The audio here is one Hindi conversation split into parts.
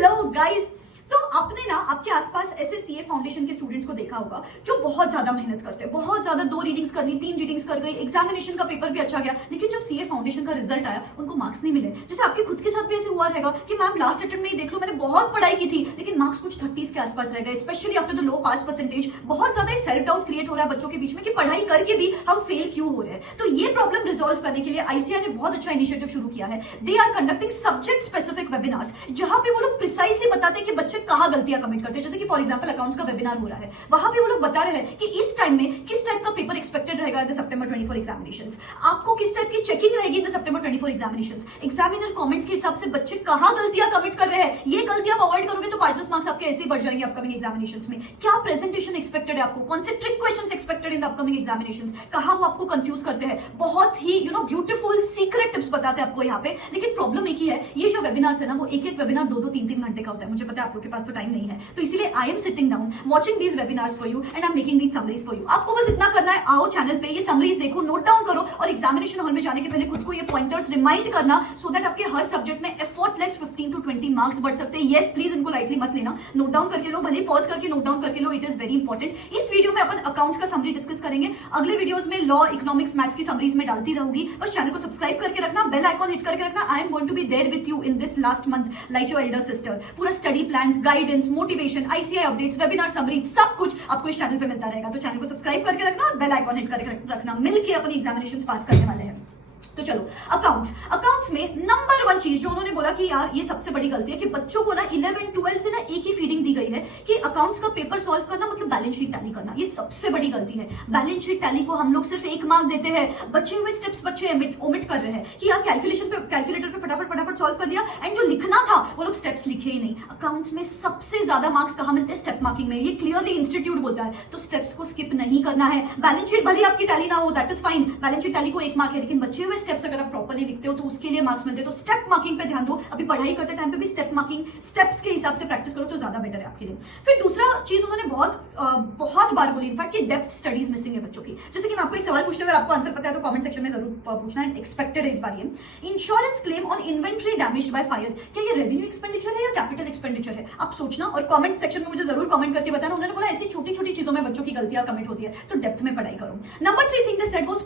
Hello guys. तो आपने ना आपके आसपास ऐसे सीए फाउंडेशन के स्टूडेंट्स को देखा होगा जो बहुत ज्यादा मेहनत करते हैं, बहुत ज्यादा 2 रीडिंग्स करनी, 3 रीडिंग्स कर गई, एग्जामिनेशन का पेपर भी अच्छा गया, लेकिन जब सीए फाउंडेशन का रिजल्ट आया उनको मार्क्स नहीं मिले। जैसे आपके खुद के साथ भी ऐसे हुआ रहेगा कि मैम लास्ट अटेम्प्ट में ही देख लो मैंने बहुत पढ़ाई की थी लेकिन मार्क्स कुछ 30s के आसपास रह गए, specially after the low pass percentage. बहुत ज्यादा सेल्फ डाउट क्रिएट हो रहा है बच्चों के बीच में कि पढ़ाई करके भी हम फेल क्यों हो रहे हैं। तो ये प्रॉब्लम रिजॉल्व करने के लिए आईसीआर ने बहुत अच्छा इनिशिएटिव शुरू किया है। They are conducting subject specific webinars जहां पे वो लोग प्रिसाइसली बताते हैं कि बच्चे कहां गलतियां कमिट करते हैं। जैसे कि फॉर एग्जांपल अकाउंट्स का वेबिनार हो रहा है, वहां पे वो लोग बता रहे हैं कि इस टाइम में किस टाइप का पेपर एक्सपेक्टेड रहेगा इन द सितंबर 24 एग्जामिनेशंस, आपको किस टाइप की चेकिंग रहेगी in the September 24 examinations, examiner comments के हिसाब से बच्चे कहां गलतियां कमिट कर रहे हैं, ये गलतियां अवॉइड करोगे तो 5-10 मार्क्स आपके ऐसे ही बढ़ जाएंगे अपकमिंग एग्जामिनेशंस में। क्या प्रेजेंटेशन एक्सपेक्टेड है आपको, कौन से trick questions expected in the upcoming examinations, कहां वो आपको कंफ्यूज करते हैं। बहुत ही ब्यूटीफुल सीक्रेट टिप्स बताते हैं आपको यहाँ पे। लेकिन प्रॉब्लम एक ही है, ये जो वेबिनार्स है ना वो एक वेबिनार 2-2, 3-3 घंटे का होता है। मुझे पता है आप लोग के पास तो टाइम नहीं है, तो इसीलिए I am sitting down watching these webinars for you and I'm making these summaries for you। आपको बस इतना करना है, आओ चैनल पे ये समरीज देखो, नोट डाउन करो और एग्जामिनेशन हॉल में जाने के पहले खुद को ये पॉइंटर्स रिमाइंड करना सो दैट आपके हर सब्जेक्ट में एफर्टलेस 15 to 20 मार्क्स बढ़ सकते हैं। यस प्लीज इनको लाइटली मत लेना, नोट डाउन करके लो, भले पॉज करके नोट डाउन करके लो, इट इज वेरी इंपॉर्टेंट। इस वीडियो में अपन अकाउंट्स का समरी डिस्कस करेंगे, अगले वीडियोस में लॉ, इकोनॉमिक्स, मैथ्स की समरीज में डालती रहूंगी। बस चैनल को सब्सक्राइब करके रखना, बेल आइकॉन हिट करके रखना। I am going to be there with you in this last month like your elder sister. पूरा study plans, guidance, motivation, ICI updates, webinar summary, सब कुछ आपको इस चैनल पे मिलता रहेगा। तो चैनल को सब्सक्राइब करके रखना और बेल आइकॉन हिट करके रखना, मिलके अपनी एग्जामिनेशंस पास करने वाले हैं। तो चलो अकाउंट्स में नंबर 1 चीज जो उन्होंने बोला कि यार ये सबसे बड़ी गलती है कि बच्चों को ना 11-12 से ना एक ही फीडिंग दी गई है कि अकाउंट्स का पेपर सॉल्व करना मतलब बैलेंस शीट टैली करना। ये सबसे बड़ी गलती है। बैलेंस शीट टैली को हम लोग सिर्फ 1 मार्क देते हैं, बचे हुए स्टेप्स बच्चे ओमिट कर रहे हैं कि यार कैलकुलेटर पे फटाफट सॉल्व कर दिया एंड जो लिखना था वो लोग स्टेप्स लिखे ही नहीं। अकाउंट्स में सबसे ज्यादा मार्क्स कहां मिलते हैं? स्टेप मार्किंग में। ये क्लियरली इंस्टीट्यूट बोलता है, तो स्टेप्स को स्किप नहीं करना है। बैलेंस शीट भले आपकी टैली ना हो, that is fine, balance sheet tally को 1 मार्क है, लेकिन बचे हुए स्टेप्स अगर आप प्रॉपर्ली लिखते हो तो उसके लिए मार्क्स मिलते हैं। तो स्टेप मार्किंग पे ध्यान दो। अभी पढ़ाई करते टाइम पे भी स्टेप मार्किंग, स्टेप्स के हिसाब से प्रैक्टिस करो तो ज्यादा बेटर है आपके लिए। फिर दूसरा चीज उन्होंने बहुत बार बोली इनफैक्ट कि डेप्थ स्टडीज मिसिंग है बच्चों की। जैसे कि मैं आपको एक सवाल पूछते अगर आपको आंसर पता है तो कमेंट सेक्शन में जरूर पूछना है। एक्सपेक्टेड है इस बार ये insurance claim on inventory damage by fire, क्या ये रेवेन्यू एक्सपेंडिचर है या कैपिटल एक्सपेंडिचर है? आप सोचना और कमेंट सेक्शन में मुझे जरूर कमेंट करके बताना। उन्होंने बोला ऐसी छोटी छोटी चीजों में बच्चों की गलतियां कमिट होती है, तो डेप्थ में पढ़ाई करो। Number 3 thing they said was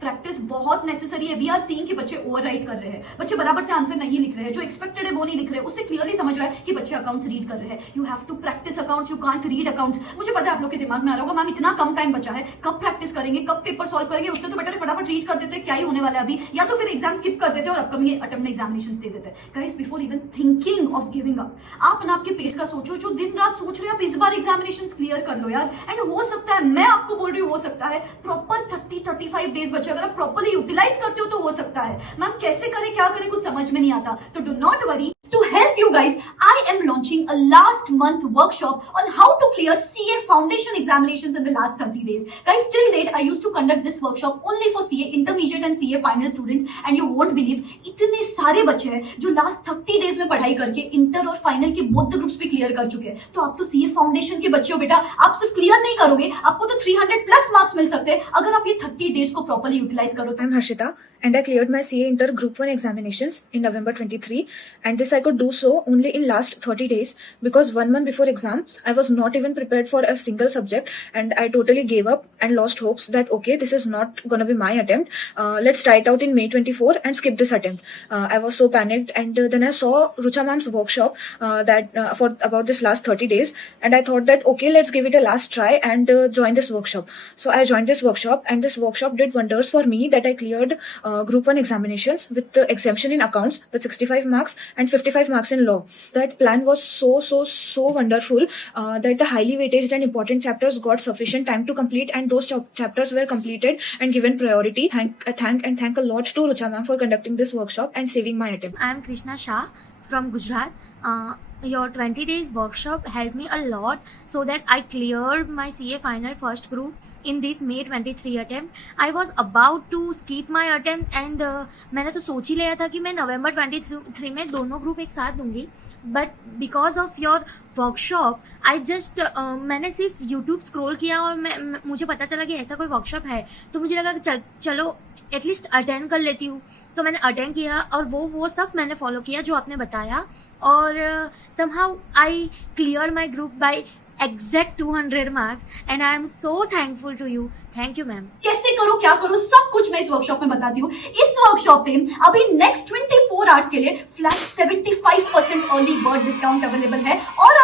practice बहुत नेसेसरी है। वी आर सीइंग कि बच्चे ओवरराइट कर रहे हैं, बच्चे बराबर से आंसर नहीं लिख रहे हैं, जो एक्सपेक्टेड है वो नहीं लिख रहे हैं। उससे क्लियरली समझ रहा है कि बच्चे अकाउंट्स रीड कर रहे हैं। You have to practise accounts, you can't read accounts. मुझे पता है आप लोग के दिमाग में आ रहा होगा मैम इतना कम टाइम बचा है, कब प्रैक्टिस करेंगे, कब पेपर सॉल्व करेंगे, उससे तो बेटर है फटाफट रीड कर देते, क्या ही होने वाला है अभी, या तो फिर एग्जाम स्किप कर देते और अपकमिंग अटेम्प्ट एग्जामिनेशंस दे देते। Guys before even thinking of giving up, आप ना आपके पेस का सोचो, जो दिन रात सोच रहे हैं आप इस बार एग्जामिनेशंस क्लियर कर लो यार। एंड हो सकता है, मैं आपको बोल रही हूँ, हो सकता है प्रॉपर 30-35 डेज बचे, अगर आप प्रॉपर्ली यूटिलाइज करते हो तो हो सकता है। मैम कैसे करें, क्या करें, कुछ समझ में नहीं आता। तो do not worry, to help you guys I am launching a last month workshop on how to clear CA foundation examinations in the last 30 days. Guys, till date I used to conduct this workshop only for CA intermediate and CA final students, and you won't believe इतने सारे बच्चे हैं जो लास्ट 30 डेज में पढ़ाई करके इंटर और फाइनल के बोथ ग्रुप्स भी क्लियर कर चुके हैं। तो आप तो CA फाउंडेशन के बच्चे हो बेटा, आप सिर्फ क्लियर नहीं करोगे, आपको तो 300+ मार्क्स मिल सकते हैं अगर आप ये 30 डेज को प्रॉपर्ली यूटिलाइज करो। I'm Harshita and I cleared my CA Inter Group 1 examinations in November 23, and this I could do so only in last 30 days because 1 month before exams I was not even prepared for a single subject, and I totally gave up and lost hopes that okay, this is not gonna be my attempt, let's try it out in May 24 and skip this attempt. I was so panicked, and then I saw Rucha ma'am's workshop for about this last 30 days, and I thought that okay, let's give it a last try and join this workshop. So I joined this workshop, and this workshop did wonders for me that I cleared Group 1 examinations with the exemption in accounts with 65 marks and 55 marks in law. That plan was so wonderful that the highly weighted and important chapters got sufficient time to complete, and those chapters were completed and given priority. Thank a lot to Rucha ma'am for conducting this workshop and saving my attempt. I am Krishna Shah from Gujarat. Your 20 days workshop helped me a lot so that I cleared my CA final first group in this May 23 attempt. I was about to skip my attempt and मैंने तो सोच ही लिया था कि मैं November 23 में दोनों ग्रुप एक साथ दूंगी, but because of your workshop I just मैंने सिर्फ यूट्यूब स्क्रॉल किया और मुझे पता चला कि ऐसा कोई वर्कशॉप है, तो मुझे लगा कि चलो एटलीस्ट अटेंड कर लेती हूँ। तो मैंने अटेंड किया और वो सब मैंने फॉलो किया जो आपने बताया, और somehow I cleared my group by exact 200 marks and I am so thankful to you. Thank you, ma'am. कैसे करो, क्या करो, सब कुछ मैं इस वर्कशॉप में बताती हूँ। इस वर्कशॉप पे अभी नेक्स्ट 24 आवर्स के लिए flat 75% early bird discount available है।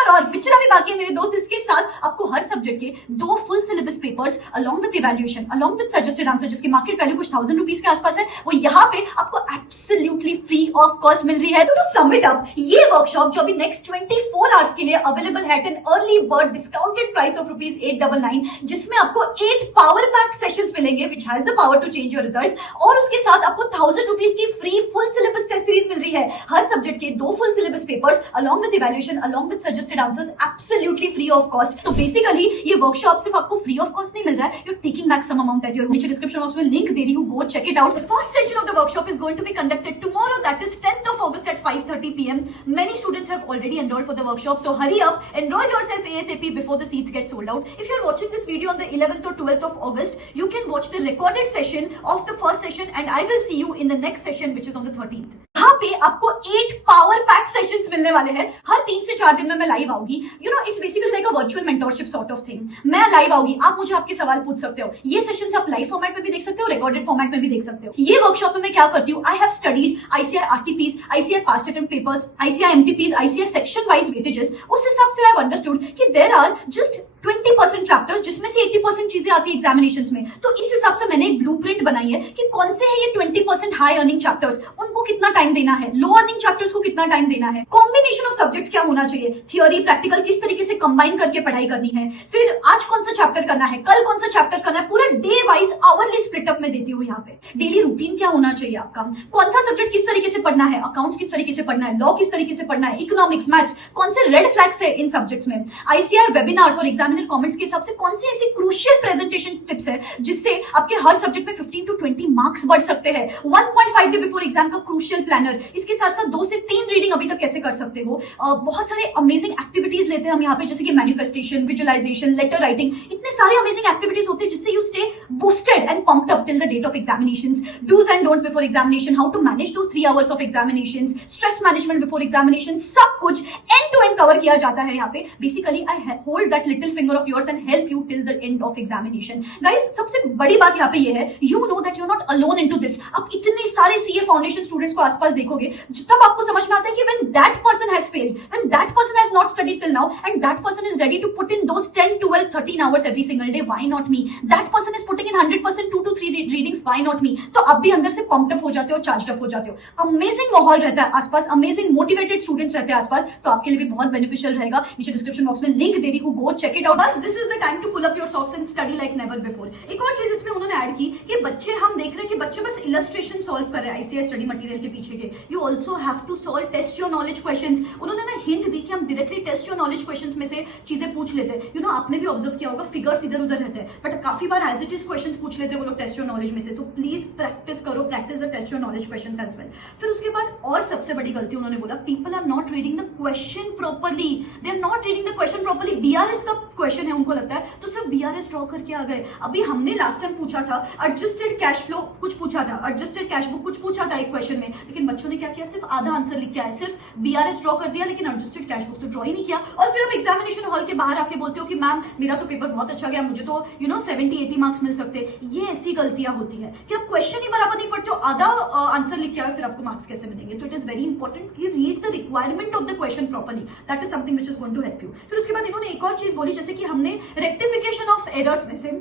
और पिक्चर भी बाकी है मेरे दोस्त। इसके साथ आपको हर सब्जेक्ट के 2 full syllabus papers along with evaluation, along with suggested answer, जिसकी मार्केट वैल्यू कुछ 1000 रुपीज के आसपास है, वो यहाँ पे आपको एब्सोल्युटली फ्री ऑफ कॉस्ट मिल रही है। तो सम इट अप, ये वर्कशॉप जो अभी नेक्स्ट 24 आवर्स के लिए अवेलेबल है at an early bird discounted price of ₹899, जिसमें आपको 8 पावर पैक सेशंस मिलेंगे which has the power to change your results, और उसके साथ आपको 1000 रुपीज की free full syllabus test series मिल रही है। हर सब्जेक्ट के 2 full syllabus papers along with evaluation, along with suggested answers, absolutely free of cost. तो बेसिकली ये वर्कशॉप सिर्फ आपको फ्री ऑफ कॉस्ट नहीं मिल रहा है, you are taking back some amount at your. नीचे डिस्क्रिप्शन बॉक्स में लिंक दे रही हूँ, go check it out. First session of the workshop is going to be conducted tomorrow, that is 10th of August at 5:30 p.m. Many students have already enrolled for the workshop, so hurry up, enroll yourself ASAP before the seats get sold out. If you are watching this video on the 11th or 12th of August, you can watch the recorded session of the first session and I will see you in the next session which is on the 13th. यहाँ पे आपको 8 पावर पैक सेशंस मिलने वाले हैं। हर 3 से 4 दिन में मैं लाइव आऊंगी। You know it's basically like a virtual mentorship sort of thing. मैं लाइव आऊंगी, आप मुझे आपके सवाल पूछ सकते हो। ये सेशंस आप लाइव फॉर्मेट में भी देख सकते हो, रिकॉर्डेड फॉर्मेट में भी देख सकते हो। ये वर्कशॉप में मैं क्या करती हूँ, I have studied ICAR RTPs, ICAR past attempt papers, ICAR MTPs, ICAR section wise weightages। उस हिसाब से आई हैव अंडरस्टूड कि देयर आर जस्ट 20% चैप्टर्स जिसमें से 80% चीजें आती है एग्जामिनेशंस में। तो इस हिसाब से मैंने एक ब्लूप्रिंट बनाई है कि कौन से है ये 20% हाई अर्निंग चैप्टर्स, उनको कितना टाइम देना है, लो अर्निंग चैप्टर्स को कितना टाइम देना है, कॉम्बिनेशन ऑफ सब्जेक्ट्स क्या होना चाहिए, थियोरी प्रैक्टिकल किस तरीके से कंबाइन करके पढ़ाई करनी है, फिर आज कौन सा चैप्टर करना है, कल कौन सा चैप्टर करना है, पूरा day wise hourly split up में देती हूँ। यहाँ पे डेली रूटीन क्या होना चाहिए आपका, कौन सा सब्जेक्ट किस तरीके से पढ़ना है, अकाउंट्स किस तरीके से पढ़ना है, लॉ किस तरीके से पढ़ना है, इकोनॉमिक्स, मैथ्स, कौन से रेड फ्लैग्स है इन सब्जेक्ट्स में, ICAR वेबिनार्स और एग्जामिनर कमेंट्स के हिसाब से कौन सी ऐसी क्रूशियल प्रेजेंटेशन टिप्स है जिससे आपके हर सब्जेक्ट में 15 to 20 मार्क्स बढ़ सकते हैं। 1.5 डे बिफोर एग्जाम का क्रूशियल प्लानर, इसके साथ साथ 2 से 3 रीडिंग अभी तक कैसे कर सकते हो। बहुत सारे अमेजिंग एक्टिविटीज लेते हैं हम यहाँ पे, जैसे कि मैनिफेस्टेशन, विजुअलाइजेशन, लेटर राइटिंग, इतने सारे अमेजिंग एक्टिविटीज होते हैं जिससे you stay boosted and pumped up till the date of examinations. Dos and don'ts before examination, how to manage those 3 hours of examinations, stress management before examination, सब कुछ एंड टू एंड कवर किया जाता है यहाँ पे। Basically I hold that little finger of yours and help you till the end of examination. Guys सबसे बड़ी बात यहाँ पे ये है, you know that you are not alone into this. आप इतने सारे सीए फाउंडेशन स्टूडेंट्स को आसपास देखोगे, तब आपको समझ में आता है कि when that person has failed, when that person has not studied till now and that person is ready to put in those 10, 12, 13 hours every single day, why not me? That person is putting in 100% 2 to 3 readings, why not me? तो आप भी अंदर से pumped up हो जाते हो, charged up हो जाते हो। अमेजिंग माहौल रहता है आसपास, अमेजिंग मोटिवेटेड स्टूडेंट्स रहते हैं आसपास, तो आपके लिए भी बहुत बेनिफिशियल रहेगा। नीचे डिस्क्रिप्शन बॉक्स में लिंक दे रही हूँ, गो चेक इट आउट। बस this is the time to pull up your socks and study like never before. एक और चीज इसमें उन्होंने ऐड की कि बच्चे, हम देख रहे हैं कि बच्चे बस इलस्ट्रेशन सॉल्व कर रहे हैं ICAR स्टडी मटेरियल के पीछे के, you also have to solve test your knowledge questions. उन्होंने ना हिंट दी कि हम directly test your knowledge questions में से चीजें पूछ लेते हैं। यू नो आपने भी ऑब्जर्व किया होगा, फिगर्स इधर उधर रहते हैं, बट काफी बार एज इट इज क्वेश्चंस पूछ लेते हैं वो लोग टेस्ट योर नॉलेज में से। तो प्लीज प्रैक्टिस करो, practise the test your knowledge questions as well. फिर उसके बाद और सबसे बड़ी गलती उन्होंने बोला, people are not reading the question properly, they are not reading the question properly. BRS का क्वेश्चन है उनको लगता है, तो सिर्फ BRS ड्रॉ करके आ गए। अभी हमने लास्ट टाइम पूछा था एडजस्टेड कैश फ्लो कुछ पूछा था, एडजस्टेड कैश बुक कुछ पूछा था एक क्वेश्चन में, लेकिन बच्चों ने क्या किया, सिर्फ आधा आंसर लिख के आए, सिर्फ BRS ड्रॉ कर दिया लेकिन एडजस्टेड कैश बुक तो ड्रॉ ही नहीं किया। और फिर अब एग्जामिनेशन हॉल के बाहर आके बोलते हो कि मैम मेरा तो पेपर बहुत अच्छा गया, मुझे तो 70-80 मार्क्स मिल सकते। ये ऐसी गलतियां होती है कि आप क्वेश्चन ही बराबर नहीं पढ़ते हो, आधा आंसर लिख के आए, फिर आपको मार्क्स कैसे मिलेंगे। तो इट इज वेरी इंपॉर्टेंट कि read the requirement of the question properly, that is something which is going to help you. फिर उसके बाद इन्होंने एक और चीज बोली, जैसे कि हमने रेक्टिफिकेशन ऑफ एरर्स में से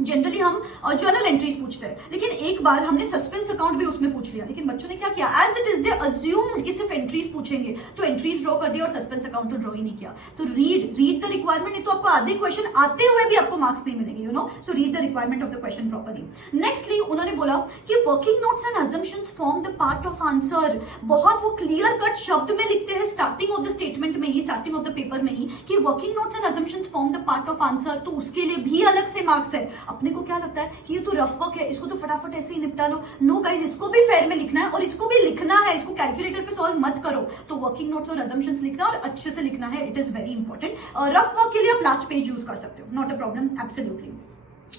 जनरली हम जर्नल एंट्रीज पूछते हैं, लेकिन एक बार हमने सस्पेंस अकाउंट भी उसमें पूछ लिया, लेकिन बच्चों ने क्या किया, as it is they assumed कि सिर्फ एंट्रीज पूछेंगे, तो एंट्रीज ड्रॉ कर दिया और सस्पेंस अकाउंट तो ड्रॉ ही नहीं किया। तो रीड द रिक्वायरमेंट, नहीं तो आपको आधे क्वेश्चन आते हुए भी आपको मार्क्स नहीं मिलेंगे, you know. So read the requirement of the question properly. Nextly उन्होंने बोला कि working notes and assumptions form the part of answer. बहुत वो क्लियर कट शब्द में लिखते हैं स्टार्टिंग ऑफ द स्टेटमेंट में ही स्टार्टिंग ऑफ द पेपर में ही कि working notes and assumptions form the part of answer, तो उसके लिए भी अलग से मार्क्स है। अपने को क्या लगता है कि ये तो रफ वर्क है, इसको तो फटाफट ऐसे ही निपटा लो। नो गाइस, इसको भी फेयर में लिखना है और इसको भी लिखना है, इसको कैलकुलेटर पे सॉल्व मत करो। तो वर्किंग नोट्स और अजम्पशंस लिखना और अच्छे से लिखना है, it is very important. Rough work के लिए आप लास्ट पेज यूज कर सकते हो, नॉट अ प्रॉब्लम, एब्सोल्युटली।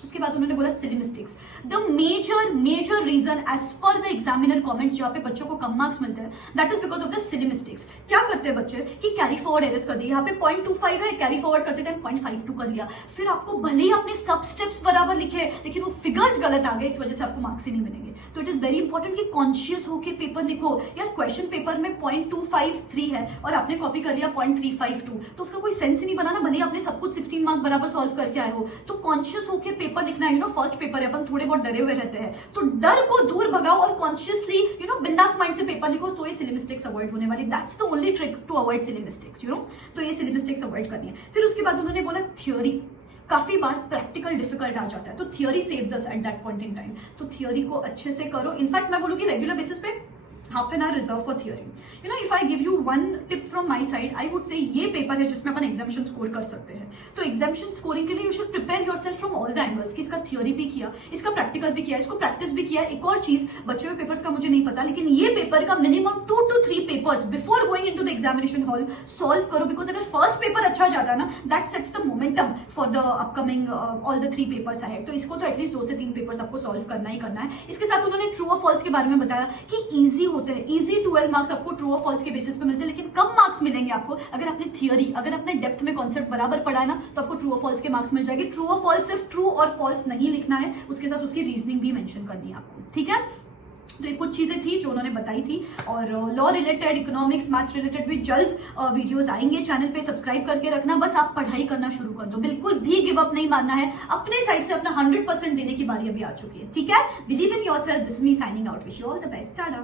उसके बाद उन्होंने बोला silly mistakes. The major reason as per the examiner comments जहाँ पे बच्चों को कम मार्क्स मिलते हैं, that is because of the silly mistakes. क्या करते हैं बच्चे कि कैरी फॉरवर्ड एरर्स कर दिए, यहाँ पे 0.25 है, कैरी फॉरवर्ड करते टाइम 0.52 कर लिया, फिर आपको भले ही आपने सब स्टेप्स बराबर लिखे लेकिन वो फिगर्स गलत आ गए, इस वजह से आपको मार्क्स ही नहीं मिलेंगे। तो इट इज वेरी इंपॉर्टेंट कि कॉन्शियस होकर पेपर लिखो। यार क्वेश्चन पेपर में 0.253 है और आपने कॉपी कर लिया 0.352, तो उसका कोई सेंस ही नहीं बना ना, भले आपने सब कुछ 16 मार्क बराबर सॉल्व करके आए हो। तो कॉन्शियस होकर पेपर लिखना है। फर्स्ट पेपर है, अपन थोड़े बहुत डरे हुए रहते हैं, तो डर को दूर भगाओ और कॉन्शियसली बिंदास माइंड से पेपर लिखो, तो ये सिली मिस्टेक्स अवॉइड होने वाली। That's the only trick to avoid silly mistakes, तो ये सिली मिस्टेक्स अवॉइड करनी है। फिर उसके बाद उन्होंने बोला थियोरी। काफी बार प्रैक्टिकल डिफिकल्ट आ जाता है, तो theory saves us at that point in time. तो थियोरी को अच्छे से करो। इनफैक्ट मैं बोलूंगी रेगुलर बेसिस पे half an hour reserve for theory. If I give you one tip from my side, I would say ये पेपर है जिसमें अपन एग्जामिशन स्कोर कर सकते हैं। तो एग्जामिशन स्कोरिंग के लिए you should prepare yourself from all the angles, कि इसका थियोरी भी किया, इसका प्रैक्टिकल भी किया, इसको प्रैक्टिस भी किया। एक और चीज, बच्चों के पेपर्स का मुझे नहीं पता, लेकिन ये पेपर का minimum 2 to 3 papers before going into the examination hall solve करो, बिकॉज अगर फर्स्ट पेपर अच्छा जाता है ना, that sets the momentum for the upcoming all the 3 papers है। तो इसको तो एटलीस्ट 2 से 3 पेपर्स आपको सॉल्व करना ही करना है। इसके साथ उन्होंने ट्रू और फॉल्स के बारे में बताया कि ईजी होते हैं, ईजी 12 मार्क्स आपको ट्रू और फॉल्स के बेसिस पे मिलते हैं, लेकिन कम मार्क्स मिलेंगे आपको अगर आपने थियोरी, अगर आपने डेप्थ में कॉन्सेप्ट बराबर पढ़ा है ना, तो आपको ट्रू और फॉल्स के मार्क्स मिल जाएंगे। ट्रू और फॉल्स सिर्फ ट्रू और फॉल्स नहीं लिखना है, उसके साथ उसकी रीजनिंग भी मेंशन करनी है आपको, ठीक है। तो ये कुछ चीजें थी जो उन्होंने बताई थी, और law related, economics, maths related भी जल्द वीडियोस आएंगे। चैनल पे सब्सक्राइब करके रखना, बस आप पढ़ाई करना शुरू कर दो, बिल्कुल भी गिव अप नहीं मारना है। अपने साइड से अपना 100% देने की बारी अभी आ चुकी है, ठीक है। Believe in yourself, this is me signing out, wish you all the best, Tata.